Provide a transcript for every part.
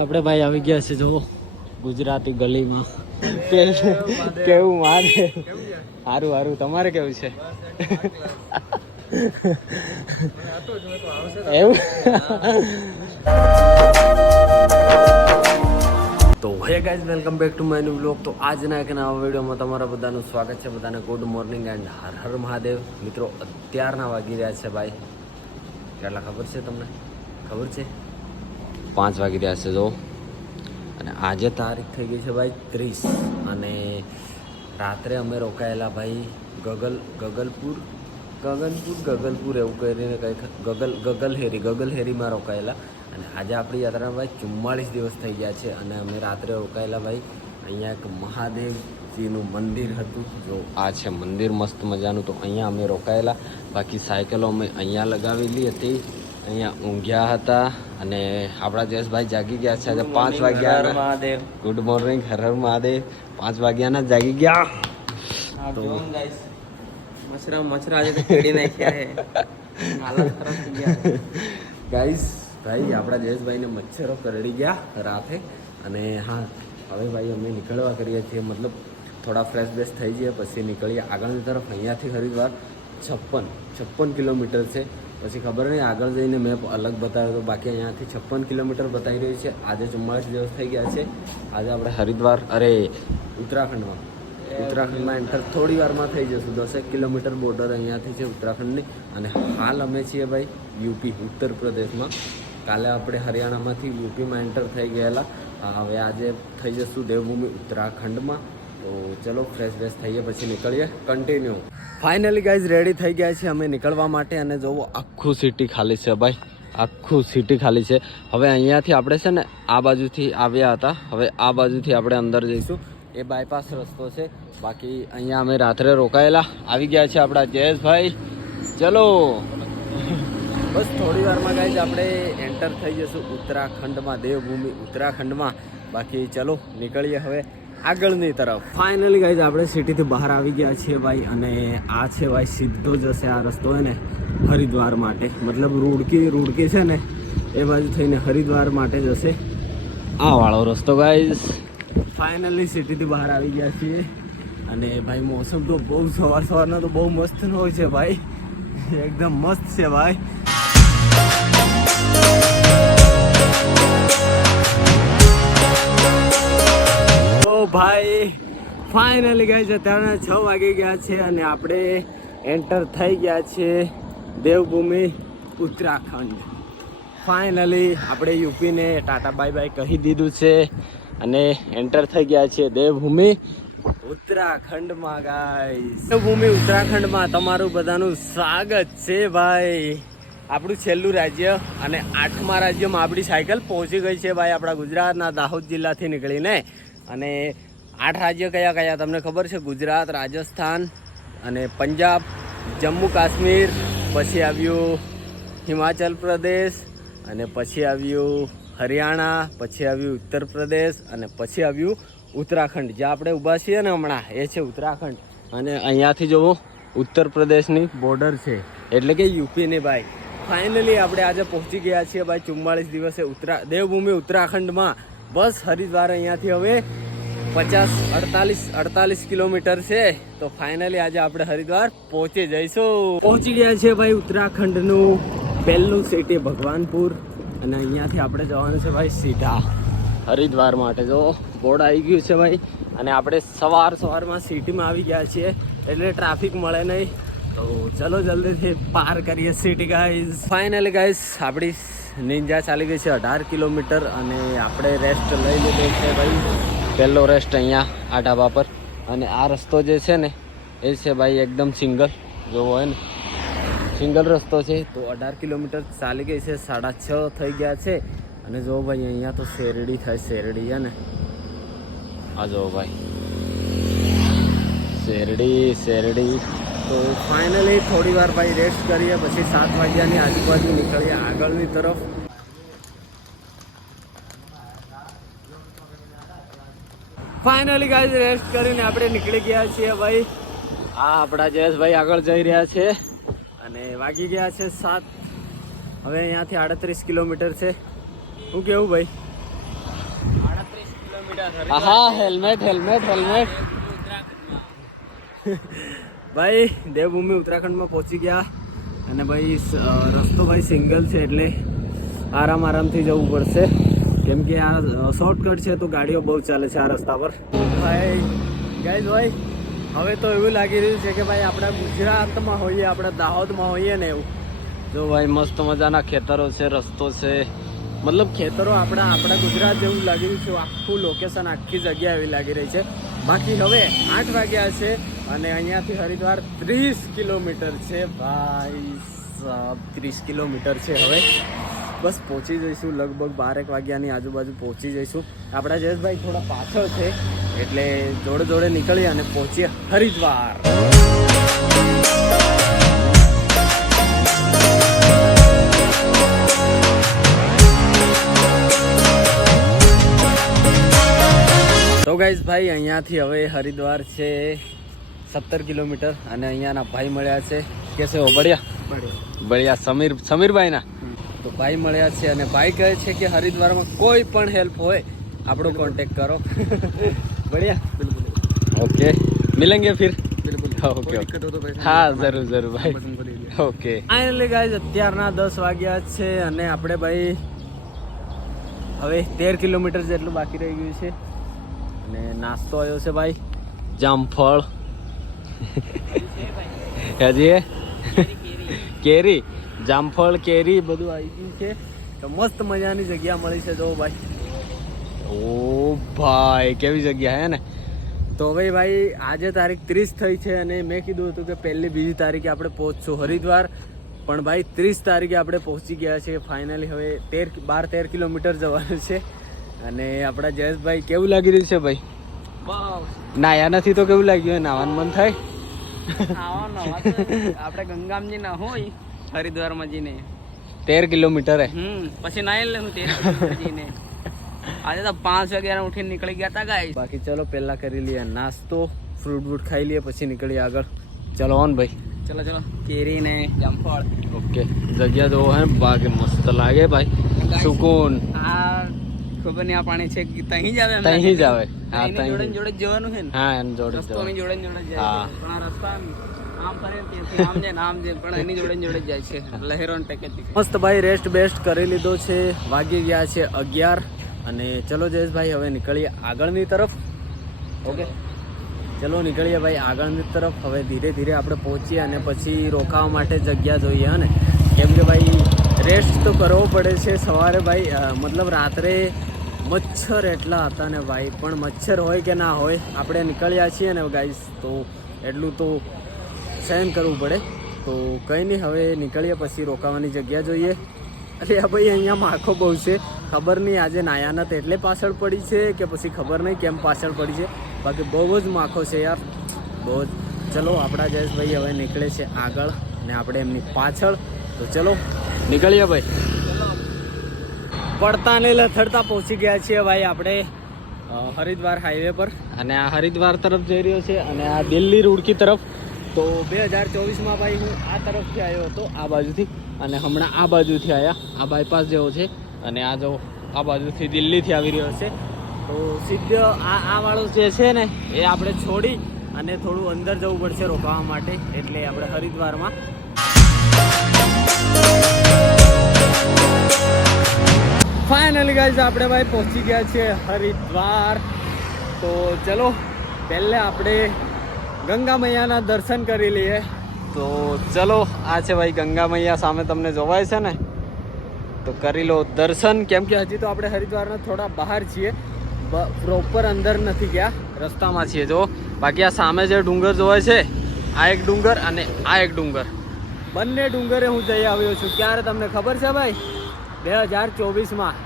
આપણે ભાઈ આવી ગયા છે જો ગુજરાતી ગલીમાં કેવું મારે સારું સારું તમારે કેવું છે એવું તો hey guys welcome back to my new vlog. તો આજના એક નવા વિડીયોમાં તમારા બધાનું સ્વાગત છે। બધાને good morning and Har Har Mahadev. મિત્રો અત્યારના વાગી રહ્યા છે ભાઈ કેટલા ખબર છે તમને? ખબર છે 5 વાગી રહ્યા છે જો। અને આજે તારીખ થઈ ગઈ છે ભાઈ 30 અને રાત્રે અમે રોકાયેલા ભાઈ ગગલપુર એવું કરીને કંઈક ગગલહેરીમાં રોકાયેલા। અને આજે આપણી યાત્રા ભાઈ 44 દિવસ થઈ ગયા છે અને અમે રાત્રે રોકાયેલા ભાઈ અહીંયા એક મહાદેવજીનું મંદિર હતું જો આ છે મંદિર મસ્ત મજાનું। તો અહીંયા અમે રોકાયેલા, બાકી સાયકલો અમે અહીંયા લગાવેલી હતી, અહીંયા ઊંઘ્યા હતા અને આપણા જયેશભાઈ જાગી ગયા છે આજે 5 વાગ્યા। Mahadev good morning, Har Har Mahadev. 5 વાગ્યાના જાગી ગયા તો મચ્છરા આજે તો કેડી નાખ્યા હે, હાલત ખરાબ થઈ ગયા ગાઈસ। ભાઈ આપણા જયેશભાઈને મચ્છરો કરડી ગયા રાતે અને હા હવે ભાઈ અમે નીકળવા કરીએ છીએ, મતલબ થોડા ફ્રેશ બેશ થઈ જઈએ પછી નીકળીએ આગળની તરફ। અહીંયાથી હરિદ્વાર 56 કિલોમીટર છે, પછી ખબર નહીં આગળ જઈને મેપ અલગ બતાવ્યો તો બાકી અહીંયાથી 56 કિલોમીટર બતાવી રહ્યું છે। આજે 44 દિવસ થઈ ગયા છે। આજે આપણે હરિદ્વાર ઉત્તરાખંડમાં એન્ટર થોડી વારમાં થઈ જશું। 10 કિલોમીટર બોર્ડર અહીંયાથી છે ઉત્તરાખંડની અને હાલ અમે છીએ ભાઈ યુપી ઉત્તર પ્રદેશમાં। કાલે આપણે હરિયાણામાંથી યુપીમાં એન્ટર થઈ ગયેલા, હવે આજે થઈ જશું દેવભૂમિ ઉત્તરાખંડમાં। તો ચલો ફ્રેશ બેશ થઈએ પછી નીકળીએ કન્ટિન્યુ। ફાઇનલી ગાઈઝ રેડી થઈ ગયા છે અમે નીકળવા માટે અને જોવો આખું સિટી ખાલી છે ભાઈ, આખું સિટી ખાલી છે। હવે અહીંયાથી આપણે છે ને આ બાજુથી આવ્યા હતા, હવે આ બાજુથી આપણે અંદર જઈશું, એ બાયપાસ રસ્તો છે। બાકી અહીંયા અમે રાત્રે રોકાયેલા, આવી ગયા છે આપણા જયેશભાઈ। ચલો બસ થોડી વારમાં ગાઈઝ આપણે એન્ટર થઈ જશું ઉત્તરાખંડમાં, દેવભૂમિ ઉત્તરાખંડમાં। બાકી ચલો નીકળીએ હવે આગળની તરફ। ફાઇનલી ગાઈઝ આપણે સિટીથી બહાર આવી ગયા છીએ ભાઈ અને આ છે ભાઈ સીધો જશે આ રસ્તો હોય ને હરિદ્વાર માટે, મતલબ રૂડકી છે ને એ બાજુ થઈને હરિદ્વાર માટે જશે આ વાળો રસ્તો ગાઈઝ। ફાઇનલી સિટીથી બહાર આવી ગયા છીએ અને ભાઈ મોસમ તો બહુ સવારના તો બહુ મસ્ત હોય છે ભાઈ, એકદમ મસ્ત છે ભાઈ। તો ભાઈ ફાઇનલી ગાઈઝ અત્યારે 6 વાગી ગયા છે અને આપણે એન્ટર થઈ ગયા છે દેવભૂમિ ઉત્તરાખંડ। ફાઇનલી આપણે યુપીને ટાટા બાય બાય કહી દીધું છે અને એન્ટર થઈ ગયા છે દેવભૂમિ ઉત્તરાખંડમાં ગાઈઝ। દેવભૂમિ ઉત્તરાખંડમાં તમારું બધાનું સ્વાગત છે ભાઈ। આપણું છેલ્લું રાજ્ય અને 8મા રાજ્યમાં આપણી સાયકલ પહોંચી ગઈ છે ભાઈ, આપણા ગુજરાતના દાહોદ જિલ્લાથી નીકળીને। અને 8 રાજ્ય કયા કયા તમને ખબર છે? ગુજરાત, રાજસ્થાન અને પંજાબ, જમ્મુ કાશ્મીર, પછી આવ્યું હિમાચલ પ્રદેશ અને પછી આવ્યું હરિયાણા, પછી આવ્યું ઉત્તર પ્રદેશ અને પછી આવ્યું ઉત્તરાખંડ। જ્યાં આપણે ઊભા છીએ ને હમણાં એ છે ઉત્તરાખંડ અને અહીંયાથી જોવો ઉત્તર પ્રદેશની બોર્ડર છે એટલે કે યુપીની ભાઈ। ફાઇનલી આપણે આજે પહોંચી ગયા છીએ ભાઈ 44 દિવસે દેવભૂમિ ઉત્તરાખંડમાં। બસ હરિદ્વાર અહીંયાથી હવે 48 કિલોમીટર છે, તો ફાઇનલી આજે આપણે હરિદ્વાર પહોંચી જઈશું। પહોંચી ગયા છે ભાઈ ઉત્તરાખંડનું પહેલું સિટી ભગવાનપુર અને અહીંયાથી આપણે જવાનું છે ભાઈ સીધા હરિદ્વાર માટે। જો બોર્ડ આવી ગયું છે ભાઈ અને આપણે સવારમાં સિટીમાં આવી ગયા છીએ એટલે ટ્રાફિક મળે નહીં, તો ચલો જલ્દીથી પાર કરીએ સિટી ગાઈઝ। ફાઇનલી ગાઈઝ આપણી નિંજા ચાલી ગઈ છે 18 કિલોમીટર અને આપણે રેસ્ટ લઈ લીધો છે ભાઈ, પહેલો રેસ્ટ અહીંયા આ ઢાબા પર। અને આ રસ્તો જે છે ને એ છે ભાઈ એકદમ સિંગલ, જોવો હોય ને સિંગલ રસ્તો છે। તો 18 કિલોમીટર ચાલી ગઈ છે, 6:30 થઈ ગયા છે અને જો ભાઈ અહીંયા તો શેરડી થાય, શેરડી છે ને આ જો ભાઈ શેરડી। તો ફાઇનલી થોડી વાર ભાઈ રેસ્ટ કરીએ પછી 7 વાગ્યાની આજુબાજુ નીકળીએ આગળની તરફ। ફાઇનલી ગાઈઝ રેસ્ટ કરીને આપણે નીકળી ગયા છીએ ભાઈ। આ આપણા જયેશભાઈ આગળ જઈ રહ્યા છે અને વાગી ગયા છે 7। હવે અહીંયાથી 38 કિલોમીટર છે। શું કેવું ભાઈ? હા હેલ્મેટ ભાઈ દેવભૂમિ ઉત્તરાખંડમાં પહોંચી ગયા અને ભાઈ રસ્તો ભાઈ સિંગલ છે એટલે આરામથી જવું પડશે કેમ કે આ શોર્ટકટ છે તો ગાડીઓ બહુ ચાલે છે આ રસ્તા પર ભાઈ ભાઈ હવે તો એવું લાગી રહ્યું છે કે ભાઈ આપણા ગુજરાતમાં હોઈએ, આપણા દાહોદમાં હોઈએ ને એવું. જો ભાઈ મસ્ત મજાના ખેતરો છે, રસ્તો છે, મતલબ ખેતરો આપણા ગુજરાત જેવું લાગી રહ્યું છે. આખું લોકેશન, આખી જગ્યા એવી લાગી રહી છે. બાકી હવે 8 વાગ્યા છે અને અહીંયાથી હરિદ્વાર 30 કિલોમીટર છે ભાઈ સાહેબ, 30 કિલોમીટર છે. હવે બસ પહોંચી જઈશું લગભગ 12 વાગ્યાની આજુબાજુ પહોંચી જઈશું. આપણા જયેશભાઈ થોડા પાછળ છે એટલે જોડે નીકળીએ અને પહોંચીએ હરિદ્વાર. તો ગાઈઝ ભાઈ અહીંયાથી હવે હરિદ્વાર છે 17 કિલોમીટર અને અહીંયાના ભાઈ મળ્યા છે. કેસે હો? બઢિયા. સમીરભાઈ ના તો ભાઈ મળ્યા છે અને ભાઈ કહે છે કે હરિદ્વારમાં કોઈ પણ હેલ્પ હોય આપણો કોન્ટેક્ટ કરો. બઢિયા, ઓકે મિલેંગે ફિર. ઓકે હા જરૂર ભાઈ. ઓકે ફાઇનલી ગાઈઝ અત્યારના 10 વાગ્યા છે અને આપણે ભાઈ હવે 13 કિલોમીટર જેટલું બાકી રહી ગયું છે અને નાસ્તો આવ્યો છે ભાઈ, જામફળ હજી કેરી, જામફળ, કેરી બધું આવી ગયું છે. તો મસ્ત મજાની જગ્યા મળી છે. જો ભાઈ, ઓ ભાઈ કેવી જગ્યા હે ને. તો હવે ભાઈ આજે તારીખ 30 થઈ છે અને મેં કીધું હતું કે પહેલી બીજી તારીખે આપણે પહોંચશું હરિદ્વાર, પણ ભાઈ 30 તારીખે આપણે પહોંચી ગયા છે ફાઇનલી. હવે 12-13 કિલોમીટર જવાનું છે અને આપણા જયેશભાઈ કેવું લાગી રહ્યું છે ભાઈ? નાયા નથી તો કેવું લાગ્યું? નાવાનું મન થાય? આપણે ગંગામજી ના હોય હરિદ્વારમાં જઈને 13 કિલોમીટર પછી નાઈ લે હું 13 કિલોમીટર જઈને. આજે તો 5 વાગ્યા ઉઠીને નીકળી ગયા હતા ગાઈસ. બાકી ચલો પહેલા કરી લઈએ નાસ્તો, ફ્રૂટ ખાઈ લઈએ પછી નીકળીએ આગળ. ચલો ઓન ભાઈ, ચલો કેરી ને જામફળ. ઓકે જગ્યા જો હે બાગ મસ્ત લાગે ભાઈ, સુકૂન. આ ખબર નહીં આ પાણી છે કે તહીં જ આવે? તહીં જ આવે. હા જોડે જોડે જવાનું છે ને. હા એમ જોડે રસ્તોની જોડે જોડે જાય છે. પણ આ રસ્તા આમ ફરે ત્યાંથી આમ જાય આમ જાય પણ એની જોડે જોડે જાય છે. લહેરોન પેકેજ મસ્ત ભાઈ રેસ્ટ બેસ્ટ કરી લીધો છે. વાગી ગયા છે 11 અને ચલો જયેશભાઈ હવે નીકળીએ આગળની તરફ. ઓકે ચલો નીકળીએ ભાઈ આગળની તરફ. હવે ધીરે ધીરે આપણે પહોંચીએ અને પછી રોકાવા માટે જગ્યા જોઈએ હે ને, કેમ કે ભાઈ રેસ્ટ તો કરવો પડે છે. સવારે ભાઈ મતલબ રાત્રે મચ્છર એટલા હતા ને ભાઈ, પણ મચ્છર હોય કે ના હોય આપણે નીકળ્યા છીએ ને ગાઈસ, તો એટલું તો સહન કરવું પડે. તો કંઈ નહીં, હવે નીકળીએ પછી રોકાવાની જગ્યા જોઈએ. અરે ભાઈ અહીંયા માખો બહુ છે, ખબર નહીં આજે નાયા નથી એટલે પાછળ પડી છે કે પછી ખબર નહીં કેમ પાછળ પડી છે. બાકી બહુ જ માખો છે યાર, બહુ જ. ચલો આપણા જયેશભાઈ હવે નીકળે છે આગળ ને આપણે એમની પાછળ. તો ચલો નીકળીએ ભાઈ. પડતા ને લથડતા પહોંચી ગયા છીએ ભાઈ આપણે હરિદ્વાર હાઈવે પર અને આ હરિદ્વાર તરફ જઈ રહ્યો છે અને આ દિલ્હી રૂડકી તરફ. તો 2024માં ભાઈ હું આ તરફથી આવ્યો હતો આ બાજુથી અને હમણાં આ બાજુથી આવ્યા. આ બાયપાસ જેવો છે અને આ જો આ બાજુથી દિલ્હીથી આવી રહ્યો છે. તો સીધો આ વાળો જે છે ને એ આપણે છોડી અને થોડું અંદર જવું પડશે રોકાવા માટે, એટલે આપણે હરિદ્વારમાં. ફાઇનલી ગાઈસ આપણે ભાઈ પહોંચી ગયા છે હરિદ્વાર. તો ચલો પહેલે આપણે ગંગા મૈયાના દર્શન કરી લઈએ. તો ચલો આ છે ભાઈ ગંગા મૈયા સામે તમને જોવાય છે ને, તો કરી લો દર્શન. કેમ કે હજી તો આપણે હરિદ્વારના થોડા બહાર છીએ, પ્રોપર અંદર નથી ગયા, રસ્તામાં છીએ. જો બાકી આ સામે જે ડુંગર જોવાય છે આ એક ડુંગર અને આ એક ડુંગર, બંને ડુંગરે હું જઈ આવ્યો છું. ક્યારે તમને ખબર છે ભાઈ? 2024માં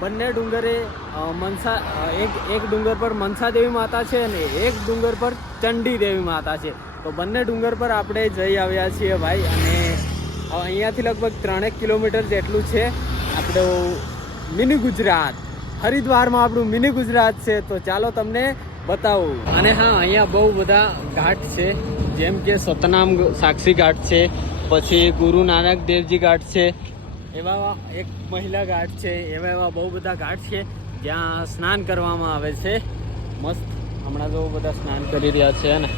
બંને ડુંગરે મનસા એક ડુંગર પર મનસા દેવી માતા છે અને એક ડુંગર પર ચંડી દેવી માતા છે. તો બંને ડુંગર પર આપણે જઈ આવ્યા છીએ ભાઈ. અને અહીંયાથી લગભગ 3 કિલોમીટર જેટલું છે આપણું મિની ગુજરાત. હરિદ્વારમાં આપણું મિની ગુજરાત છે. તો ચાલો તમને બતાવું. અને હા અહીંયા બહુ બધા ઘાટ છે, જેમ કે સતનામ સાક્ષી ઘાટ છે, પછી ગુરુ નાનક દેવજી ઘાટ છે, એવા એક મહિલા ઘાટ છે, એવા બહુ બધા ઘાટ છે ત્યાં સ્નાન કરવામાં આવે છે મસ્ત. હમણાં જો બધા સ્નાન કરી રહ્યા છે ને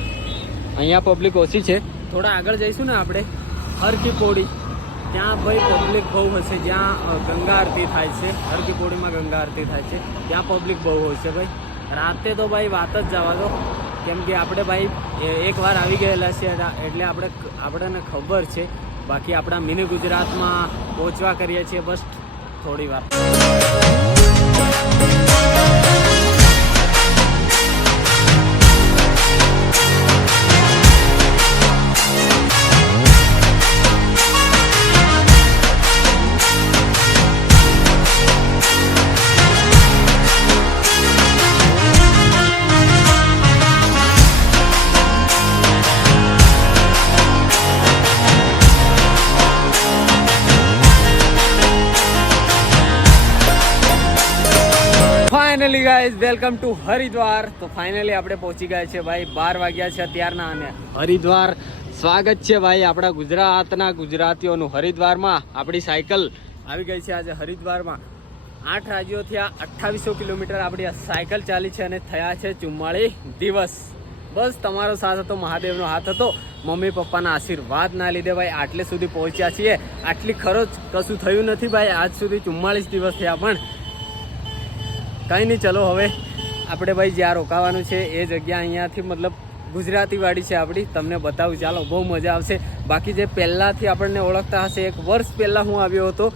અહીંયા પબ્લિક ઓછી છે. થોડા આગળ જઈશું ને આપણે હર કી પૌડી, ત્યાં ભાઈ પબ્લિક બહુ હશે. જ્યાં ગંગા આરતી થાય છે, હર કી પૌડીમાં ગંગા આરતી થાય છે, ત્યાં પબ્લિક બહુ હોય છે ભાઈ. રાતે તો ભાઈ વાત જ જવા દો, કેમ કે આપણે ભાઈ એકવાર આવી ગયેલા છે એટલે આપણને ખબર છે. બાકી આપણા મિની ગુજરાતમાં પહોંચવા કરીએ છીએ બસ થોડી વાર. Finally guys welcome to Haridwar. તો ફાઇનલી આપણે પહોંચી ગયા છે ભાઈ. 12 વાગ્યા છે અત્યારના અને હરિદ્વાર સ્વાગત છે ભાઈ આપણા ગુજરાતના ગુજરાતીઓનું. હરિદ્વારમાં આપણી સાયકલ આવી ગઈ છે આજે હરિદ્વારમાં. 8 રાજ્યોથી આ 2800 કિલોમીટર આપણી સાયકલ ચાલી છે અને થયા છે 44 દિવસ. બસ તમારો સાથ હતો, મહાદેવનો હાથ હતો, મમ્મી પપ્પાના આશીર્વાદ ના લીધે ભાઈ આટલે સુધી પહોંચ્યા છીએ. આટલી ખરોચ કશું થયું નથી ભાઈ આજ સુધી. 44 દિવસ થયા પણ કંઈ નહીં. ચલો હવે આપણે ભાઈ જ્યાં રોકાવાનું છે એ જગ્યા અહીંયાથી મતલબ ગુજરાતી વાડી છે આપણી, તમને બતાવું. ચાલો બહુ મજા આવશે. બાકી જે પહેલાંથી આપણને ઓળખતા હશે, 1 વર્ષ પહેલાં હું આવ્યો હતો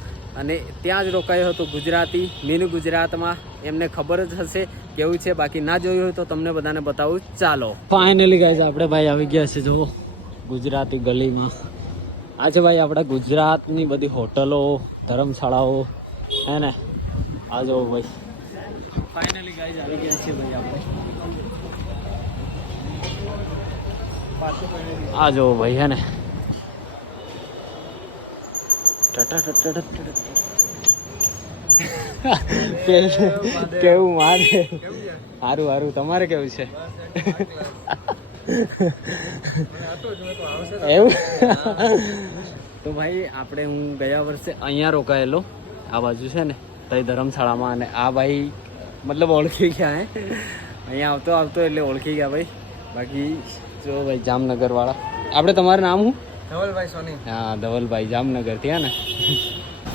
અને ત્યાં જ રોકાયો હતો ગુજરાતી મિની ગુજરાતમાં. એમને ખબર જ હશે કેવું છે. બાકી ના જોયું હોય તો તમને બધાને બતાવું. ચાલો ફાઇનલી ગાઈઝ આપણે ભાઈ આવી ગયા છે જો ગુજરાતી ગલીમાં. આ છે ભાઈ આપણા ગુજરાતની બધી હોટલો, ધર્મશાળાઓ હે ને. આ જો ભાઈ ફાઇનલી ગાઈઝ આવી ગયા છે ભાઈ આપણે. આ જો ભાઈ હે ને. કેવું મારે સારું સારું. તમારે કેવું છે એવું? તો ભાઈ આપણે હું ગયા વર્ષે અહીંયા રોકાયેલો આ બાજુ છે ને તઈ ધર્મશાળામાં. અને આ ભાઈ મતલબ ઓળખી ગયા હે અહીંયા આવતો એટલે ઓળખી ગયા ભાઈ. બાકી જો ભાઈ જામનગર વાળા. આપણે તમારું નામ શું? ધવલભાઈ સોની. હા ધવલભાઈ જામનગર ત્યાં ને.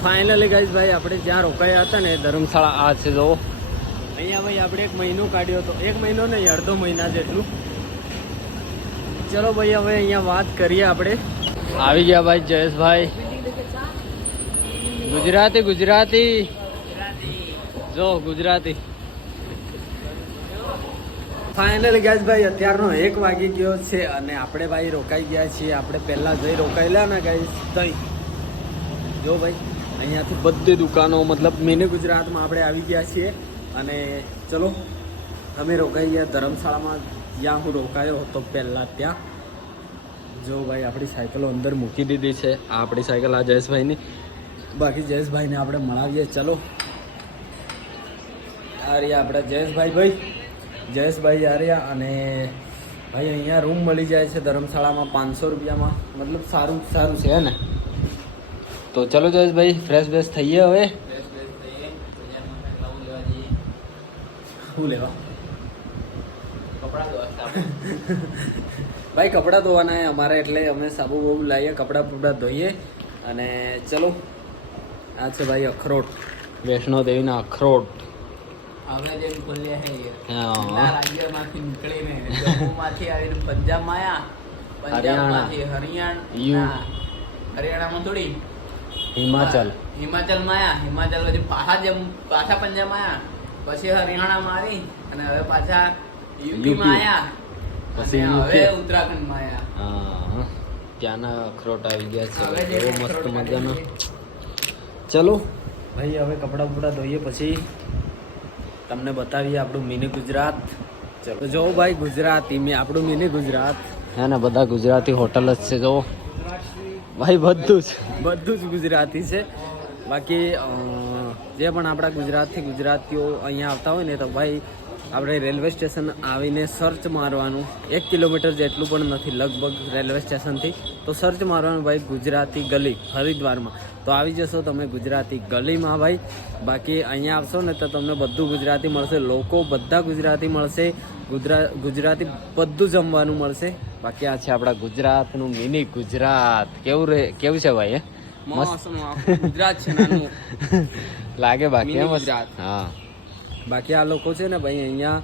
ફાઇનલી ગાઈઝ ભાઈ આપણે જ્યાં રોકાયા હતા ને ધર્મશાળા આ છે જો. અહીંયા ભાઈ આપણે 1 મહિનો કાઢ્યો હતો. 1 મહિનો નહીં, અડધો મહિના જેટલું. ચલો ભાઈ હવે અહીંયા વાત કરીએ આપણે. આવી ગયા ભાઈ જયેશભાઈ. ગુજરાતી જો ગુજરાતી. ફાઇનલી ગાઈઝ ભાઈ અત્યારનો 1 વાગી ગયો છે અને આપણે ભાઈ રોકાઈ ગયા છીએ. આપણે પહેલાં જઈ રોકાયેલા ને ગાઈઝ તઈ જો ભાઈ અહીંયાથી બધી દુકાનો મતલબ મિની ગુજરાતમાં આપણે આવી ગયા છીએ. અને ચલો અમે રોકાઈ ગયા ધર્મશાળામાં જ્યાં હું રોકાયો હતો પહેલાં ત્યાં. જો ભાઈ આપણી સાયકલો અંદર મૂકી દીધી છે. આ આપણી સાયકલ આ જયેશભાઈની. બાકી જયેશભાઈને આપણે મળાવીએ. ચલો આ રહ્યા આપણા જયેશભાઈ આ રહ્યા. અને ભાઈ અહીંયા રૂમ મળી જાય છે ધર્મશાળામાં 500 રૂપિયામાં. મતલબ સારું છે ને. તો ચલો જયેશભાઈ ફ્રેશ થઈએ હવે. શું લેવા? ભાઈ કપડાં ધોવાના અમારે એટલે અમે સાબુ બહુ લાવીએ, કપડાં ધોઈએ. અને ચલો આ છે ભાઈ અખરોટ, વૈષ્ણોદેવીના અખરોટ. હવે જેમ ખોલ્યા હે હા રાજ્યમાંથી નીકળીને જમ્મુમાંથી આવીને પંજાબમાં આવ્યા, પંજાબમાંથી હરિયાણામાં થોડી હિમાચલ હિમાચલમાં આવ્યા, હિમાચલ પછી પાછા પંજાબમાં આવ્યા, પછી હરિયાણામાં આવી અને હવે પાછા યુપીમાં આવ્યા, પછી હવે ઉત્તરાખંડમાં આવ્યા. ત્યાંના અખરોટ આવી ગયા છે બહુ મસ્ત મજાના. ચલો ભાઈ હવે કપડાં બપડા ધોઈએ પછી તમને બતાવીએ આપણું મિની ગુજરાત. ચલો જો ભાઈ ગુજરાતી આપણું મિની ગુજરાત હે ને. બધા ગુજરાતી હોટલ જ છે જો ભાઈ. બધું જ ગુજરાતી છે. બાકી જે પણ આપણા ગુજરાતીઓ અહીંયા આવતા હોય ને તો ભાઈ આપણે રેલવે સ્ટેશન આવીને સર્ચ મારવાનું. 1 કિલોમીટર જેટલું પણ નથી લગભગ રેલવે સ્ટેશનથી. તો સર્ચ મારવાનું ભાઈ ગુજરાતી ગલી હરિદ્વારમાં. તો આવી જશો તમે ગુજરાતી ગલીમાં ભાઈ. બાકી અહીંયા આવશો ને તો તમને બધું ગુજરાતી મળશે, લોકો બધા ગુજરાતી મળશે, ગુજરાતી બધું જમવાનું મળશે. બાકી આ છે આપણા ગુજરાતનું મિની ગુજરાત. કેવું છે ભાઈ? ગુજરાત છે નાનું લાગે બાકી મિની એમ? ગુજરાત. હા, બાકી આ લોકો છે ને ભાઈ અહીંયા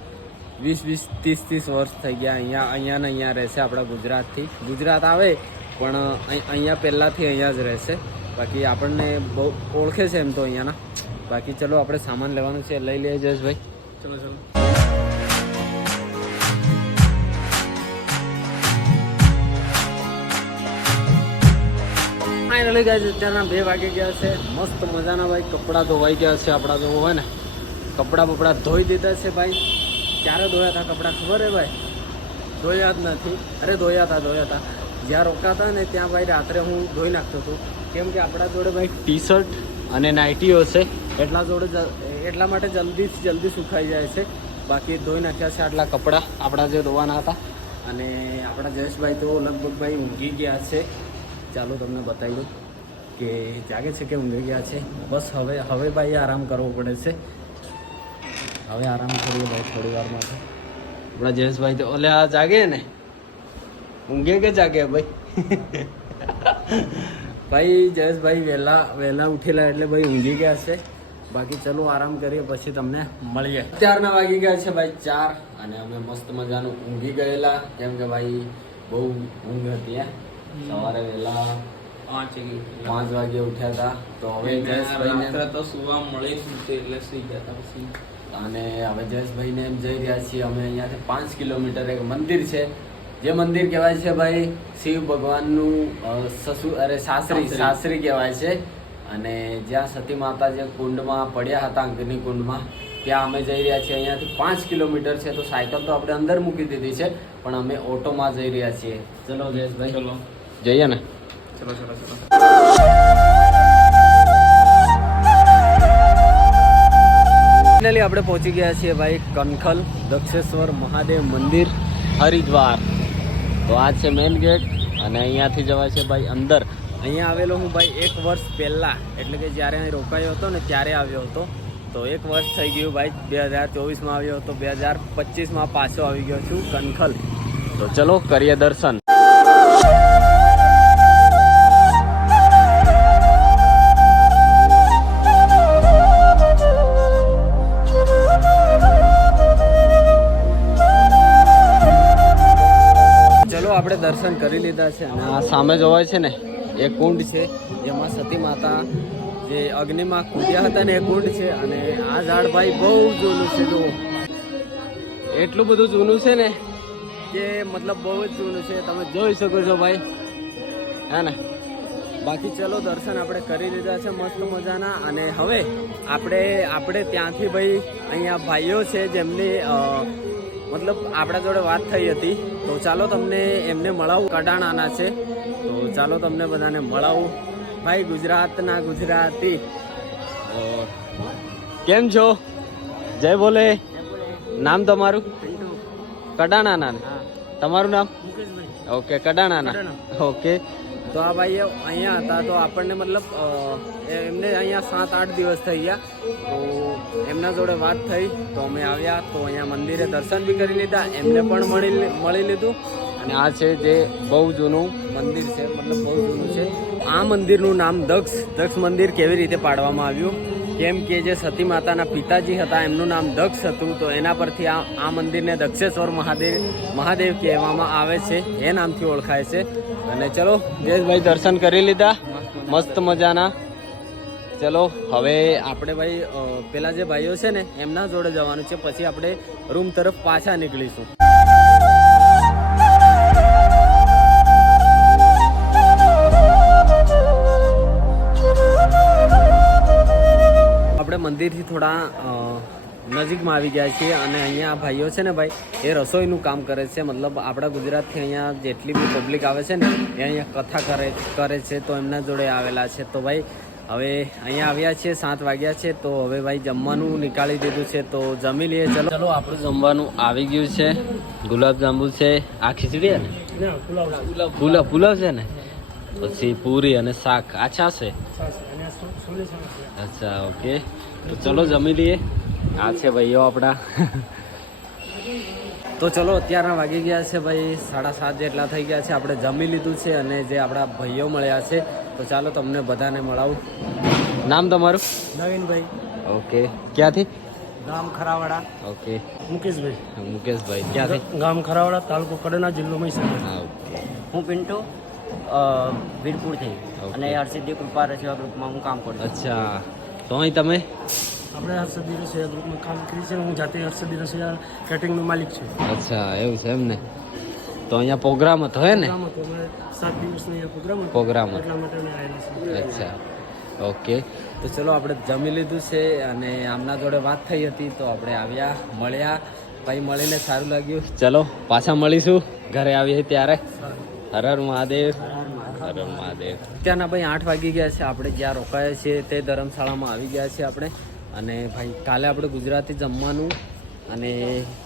20 30 વર્ષ થઈ ગયા અહીંયા રહેશે. આપણા ગુજરાતથી ગુજરાત આવે પણ અહીંયા પહેલાંથી અહીંયા જ રહેશે. બાકી આપણને બહુ ઓળખે છે એમ તો અહીંયાના. બાકી ચલો આપણે સામાન લેવાનું છે, લઈ લઈએ જયેશભાઈ. ચલો ચલો. ફાઇનલી ગાઈસ અત્યારના 2 વાગે ગયા છે. મસ્ત મજાના ભાઈ કપડાં ધોવાઈ ગયા છે. આપણા જો હોય ને કપડાં ધોઈ દીધા છે ભાઈ. ક્યારે ધોયા હતા કપડાં ખબર હે ભાઈ? ધોયા જ નથી. અરે ધોયા હતા. જ્યાં રોકાતા ને ત્યાં ભાઈ રાત્રે હું ધોઈ નાખતો હતો. કેમ કે આપણા જોડે ભાઈ ટી શર્ટ અને નાઇટીઓ છે, એટલા માટે જલ્દી સુકાઈ જાય છે. બાકી ધોઈ નાખ્યા છે આટલા કપડાં આપણા જે ધોવાના હતા. અને આપણા જયેશભાઈ તો લગભગ ભાઈ ઊંઘી ગયા છે. ચાલો તમને બતાવી દઉં કે જાગે છે કે ઊંઘી ગયા છે. બસ હવે ભાઈ આરામ કરવો પડે છે. હવે આરામ કરીએ ભાઈ થોડી વાર માટે. આપણા જયેશભાઈ તો ઓલે આ જાગે ને, ઊંઘે કે જાગે ભાઈ? ભાઈ જયેશભાઈ વહેલા ઉઠેલા એટલે ભાઈ ઊંઘી ગયા છે. બાકી ચલો આરામ કરીએ પછી તમને મળીએ. 4 વાગી ગયા છે ભાઈ 4 અને અમે મસ્ત મજાનું ઊંઘી ગયેલા. કેમ કે ભાઈ બહુ ઊંઘ હતી. સવારે વહેલા 5 વાગે ઉઠ્યા હતા. તો હવે જયેશભાઈને તો સુવા મળે એટલે સુઈ ગયા હતા પછી. અને હવે જયેશભાઈને એમ જઈ રહ્યા છીએ અમે. અહીંયાથી 5 કિલોમીટર એક મંદિર છે, જે મંદિર કહેવાય છે ભાઈ શિવ ભગવાનનું સાસરી કહેવાય છે. અને જ્યાં સતી માતા જે કુંડમાં પડ્યા હતા, અગ્નિ કુંડમાં, ત્યાં અમે જઈ રહ્યા છીએ. અહીંયાથી 5 કિલોમીટર છે. તો સાયકલ તો આપણે અંદર મૂકી દીધી છે, પણ અમે ઓટોમાં જઈ રહ્યા છીએ. ચલો જયેશભાઈ, ચલો જઈએ ને. ચલો. ફાઇનલી આપણે પહોંચી ગયા છીએ ભાઈ કનખલ દક્ષેશ્વર મહાદેવ મંદિર હરિદ્વાર. તો આ છે મેઇન ગેટ અને અહીંયાથી જવાય છે ભાઈ અંદર. અહીંયા આવેલો હું ભાઈ 1 વર્ષ પહેલાં, એટલે કે જ્યારે અહીં રોકાયો હતો ને ત્યારે આવ્યો હતો. તો 1 વર્ષ થઈ ગયું ભાઈ. 2024માં આવ્યો હતો, 2025માં પાછો આવી ગયો છું કનખલ. તો ચલો કરીએ દર્શન. આપણે દર્શન કરી લીધા છે અને આ સામે જોવાય છે ને એ કુંડ છે, જેમાં સતી માતા જે અગ્નિમાં કૂદ્યા હતા ને એ કુંડ છે. અને આ ઝાડ ભાઈ બહુ જૂનું છે. જો એટલું બધું જૂનું છે ને કે મતલબ બહુ જ જૂનું છે. તમે જોઈ શકો છો ભાઈ, હે ને. બાકી ચલો દર્શન આપણે કરી લીધા છે મસ્ત મજાના. અને હવે આપણે ત્યાંથી ભાઈ અહીંયા ભાઈઓ છે જેમની મતલબ આપણા જોડે વાત થઈ હતી. તો ચાલો તમને એમને મળાવું. કડાણાના છે, તો ચાલો તમને બધાને મળાવું. ભાઈ ગુજરાતના ગુજરાતી, કેમ છો? જય બોલે. નામ તમારું? કડાણાના. તમારું નામ? ઓકે, કડાણાના. ઓકે. તો આ ભાઈ અહીંયા હતા. તો આપણને મતલબ એમને અહીંયા 7-8 દિવસ થઈ ગયા. તો એમના જોડે વાત થઈ તો અમે આવ્યા. તો અહીંયા મંદિરે દર્શન બી કરી લીધા, એમને પણ મળી લીધું. અને આ છે જે બહુ જૂનું મંદિર છે, મતલબ બહુ જૂનું છે. આ મંદિરનું નામ દક્ષ મંદિર કેવી રીતે પાડવામાં આવ્યું? કેમ કે જે સતી માતાના પિતાજી હતા એમનું નામ દક્ષ હતું. તો એના પરથી આ મંદિરને દક્ષેશ્વર મહાદેવ કહેવામાં આવે છે, એ નામથી ઓળખાય છે. અને ચલો જયેશભાઈ દર્શન કરી લીધા મસ્ત મજાના. ચલો હવે આપણે ભાઈ પેલા જે ભાઈઓ છે ને એમના જોડે જવાનું છે, પછી આપણે રૂમ તરફ પાછા નીકળીશું. આપણે મંદિરથી થોડા નજીકમાં આવી ગયા છીએ. અને અહીંયા ભાઈઓ છે ને ભાઈ એ રસોઈનું કામ કરે છે. મતલબ આપણા ગુજરાતથી અહીંયા જેટલી બી પબ્લિક આવે છે ને એ અહીંયા કથા કરે છે. તો એમના જોડે આવેલા છે. તો ભાઈ હવે અહીંયા આવ્યા છીએ, 7 વાગ્યા છે. તો હવે ભાઈ જમવાનું નીકાળી દીધું છે, તો જમી લઈએ. ચલો આપણું જમવાનું આવી ગયું છે. ગુલાબજાંબુ છે, આ ખીચડી ને પુલાવ છે ને, પછી પૂરી અને શાક. આ છાશ છે અચ્છા ઓકે, તો ચલો જમી લઈએ. આ છે ભાઈઓ આપણા. તો ચલો અત્યારના વાગી ગયા છે ભાઈ 7:30 જેટલા થઈ ગયા છે. આપણે જમી લીધું છે અને જે આપણા ભાઈઓ મળ્યા છે તો ચાલો તમને બધાને મળાવું. નામ તમારું? નવીનભાઈ, ઓકે, ક્યાંથી? ગામ ખરાવાડા. ઓકે, મુકેશભાઈ, મુકેશભાઈ ક્યાંથી? ગામ ખરાવાડા, તાલુકો કડના, જિલ્લો મહીસાગર. હા ઓકે. હું પિન્ટુ વીરપુરથી અને હરસિદ્ધિ કૃપા રસેવા ગ્રુપમાં હું કામ કરું છું. અચ્છા, તો અહીં તમે? આપણે હર્ષદી રસોઈયા ગ્રુપમાં કામ કરીએ છીએ. હું જાતે હર્ષદી રસોઈયા કેટરિંગનો માલિક છું. અચ્છા એવું છે એમ ને. તો અહીંયા પ્રોગ્રામ હતો હે ને? પ્રોગ્રામ હતો અમારે 7 દિવસનો અહીંયા પ્રોગ્રામ હતો. પ્રોગ્રામ હતો. એટલા માટે અમે આવેલા છીએ. અચ્છા ઓકે, તો ચલો આપણે જમી લીધું છે અને આમના જોડે વાત થઈ હતી તો આપણે આવ્યા, મળ્યા ભાઈ, મળીને સારું લાગ્યું. ચલો પાછા મળીશું ઘરે આવીએ ત્યારે. હર હર મહાદેવ, હર હર મહાદેવ. અત્યારના ભાઈ 8 વાગી ગયા છે. આપણે જ્યાં રોકાયા છીએ તે ધર્મશાળામાં આવી ગયા છીએ આપણે. અને ભાઈ કાલે આપણે ગુજરાતી જમવાનું અને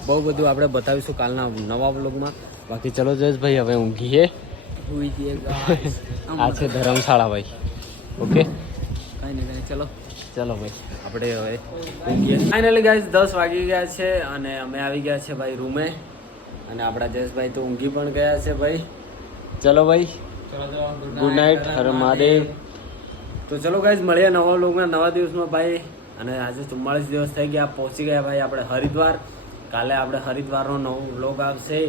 બહુ બધું આપણે બતાવીશું કાલના નવા વ્લોગમાં. બાકી ચલો જયેશભાઈ હવે ઊંઘીએ. આ છે ધર્મશાળા ભાઈ. ઓકે કાંઈ નહીં, ચલો ચલો ભાઈ આપણે હવે ઊંઘીએ. ફાઇનલી ગાઈઝ 10 વાગી ગયા છે અને અમે આવી ગયા છે ભાઈ રૂમે. અને આપણા જયેશભાઈ તો ઊંઘી પણ ગયા છે ભાઈ. ચલો ભાઈ, ગુડ નાઇટ, હર મહાદેવ. તો ચલો ગાઈઝ મળીએ નવા વ્લોગમાં નવા દિવસમાં ભાઈ. અને આજે 44 દિવસ થઈ ગયા, પહોંચી ગયા ભાઈ આપણે હરિદ્વાર. કાલે આપણે હરિદ્વારનો નવો વ્લોગ આવશે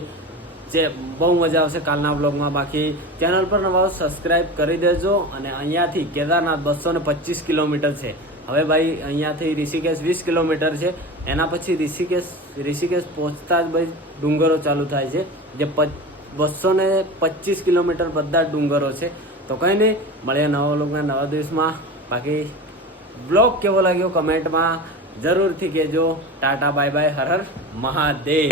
જે બહુ મજા આવશે કાલના વ્લોગમાં. બાકી ચેનલ પર નવા સબસ્ક્રાઈબ કરી દેજો. અને અહીંયાથી કેદારનાથ 225 કિલોમીટર છે. હવે ભાઈ અહીંયાથી ઋષિકેશ 20 કિલોમીટર છે. એના પછી ઋષિકેશ પહોંચતા જ ભાઈ ડુંગરો ચાલુ થાય છે જે 225 કિલોમીટર બધા ડુંગરો છે. તો કંઈ નહીં, મળીએ નવા વ્લોગના નવા દિવસમાં. બાકી બ્લોગ કેવો લાગ્યો કમેન્ટમાં જરૂરથી કહેજો. Tata bye bye, Har Har Mahadev.